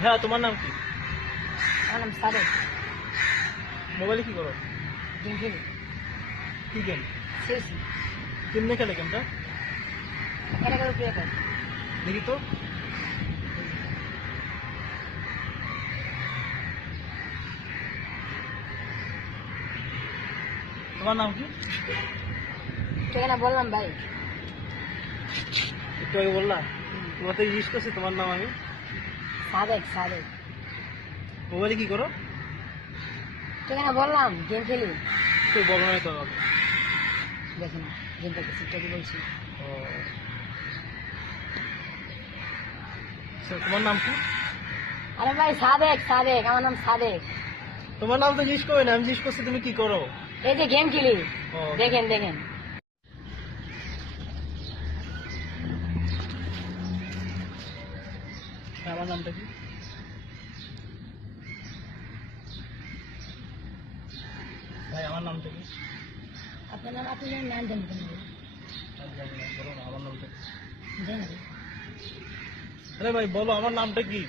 হ্যাঁ, তোমার নাম কি? আমার নাম সাদেক। মোবাইলে কি করো? গেম খেলি। কি গেম? সিএসি। কেমনে খেলে গেমটা? এটা করে প্লে কর। দেখি তো। তোমার নাম কি? ঠিকানা বললাম ভাই। একটু আগে বললা। তোমার তো ইউজ করছি তোমার নাম আমি। সাদেক সাদেক। মোবাইলে কি করো? ঠিকানা বললাম, গেম খেলি। তুই বলো নাই তো। দেখেন গেম খেলতেছি, কি বলছি। ও আচ্ছা, তোমার নাম কি? আরে ভাই সাদেক সাদেক, আমার নাম সাদেক। তোমার নাম তো জিজ্ঞেস করি না, আমি জিজ্ঞেস করছি তুমি কি করো। এই যে গেম খেলি, ও, দেখেন দেখেন। আমার নামটা কি? ভাই আমার নামটা কি? আপনার নাম, আপনি নাম জানেন কেন? আমি জানি না, বলো না আমার নামটা কি? জানেন? আরে ভাই বলো আমার নামটা কি?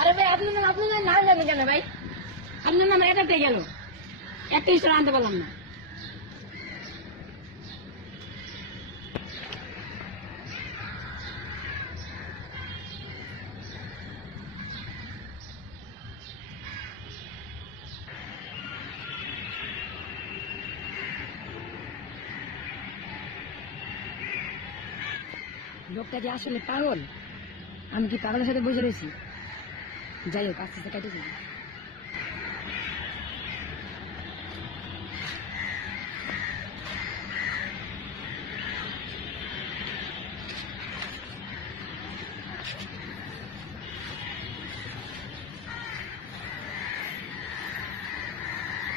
আরে ভাই আপনার নাম জানেন কেন ভাই? আপনার নাম এটাতে গেল, একটা হিসাবে আনতে পারলাম না। লোকটা কি আসলে পাগল? আমি কি পাগলের সাথে বসে রয়েছি? যাই হোক, আস্তে আস্তে কেটেছি।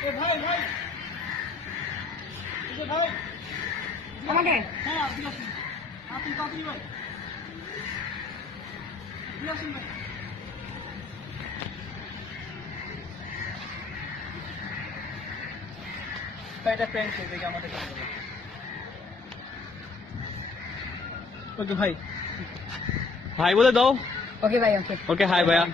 এ ভাই ভাই, এই যে ভাই, আমাকে হ্যাঁ আপনি আসুন, আপনি তাড়াতাড়ি ভাই, আপনি আসুন ভাই। ভাই এটা প্র্যাঙ্ক ছিল, দেখে আমাদের কাছে বলো। ওকে ভাই, ভাই বলে দাও। ওকে ভাই, ওকে। ওকে হাই ভাইয়া।